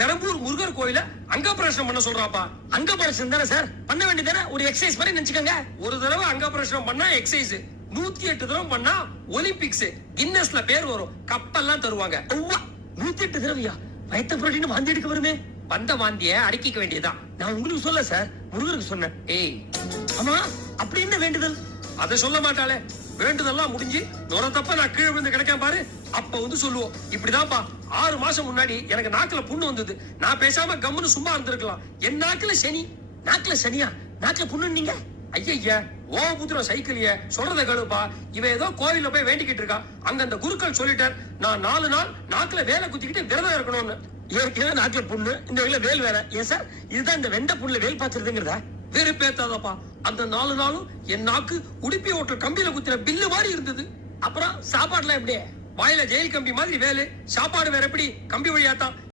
பெரம்பூர் முருகர் கோயில அங்கப்பிரவேசனம் பண்ண சொல்றாப்பா. அங்கப்பிரவேசனம் தானே சார், பண்ண வேண்டியதானே, ஒரு எக்ஸசைஸ் மாதிரி நினைச்சுக்கோங்க. ஒரு தடவை அங்கப்பிரவேசனம் பண்ணா எக்ஸசைஸ், 108 தடவை பண்ணா ஒலிம்பிக்ஸ், கின்னஸ்ல பேர் வரும், கப்பெல்லாம் தருவாங்க. 108 தடவையா? வயிற்று புரட்டின்னு வாந்தி எடுக்க வருமே. வந்த வாந்திய அடக்கிக்க வேண்டியதான். நான் உங்களுக்கு சொல்ல சார், முருகருக்கு சொன்னேன். ஏய், ஆமா, அப்படி என்ன வேண்டுதல்? அதை சொல்ல மாட்டாளே. வேண்டுதெல்லாம் முடிஞ்சு நுர தப்ப நான் கீழே விழுந்து கிடைக்காம பாரு, அப்ப வந்து சொல்லுவோம். இப்படிதான்ப்பா 6 மாசம் முன்னாடி எனக்கு நாக்குல புண்ணு வந்தது. நான் பேசாம கம்முன்னு சும்மா இருந்திருக்கலாம். என் நாக்குல சனி. நாக்குல சனியா? நாக்குல புண்ணு நீங்க? ஐயா ஓ புத்திரம் சைக்கிளிய சொல்றத கேளுப்பா. இவ ஏதோ கோவில்ல போய் வேண்டிக்கிட்டு இருக்கா. அங்க அந்த குருக்கள் சொல்லிட்டார், நான் 4 நாள் நாக்குல வேலை குத்திக்கிட்டு விரதம் இருக்கணும்னு. ஏற்கனவே நாக்குல புண்ணு, இந்த வகையில வேல் வேற. ஏன் சார், இதுதான் இந்த வெண்ட புண்ணுல வேல் பாத்துறதுங்கிறதா? வெறுப்பேத்தாதப்பா. அந்த 4 நாளும் என் நாக்கு உடுப்பி ஓட்டல் கம்பியில குத்தின பில்லு மாதிரி இருந்தது. அப்புறம் சாப்பாடுலாம் எப்படி? வாயில ஜெயில் கம்பி மாதிரி வேலு, சாப்பாடு வேற எப்படி கம்பி வழியாத்தான்.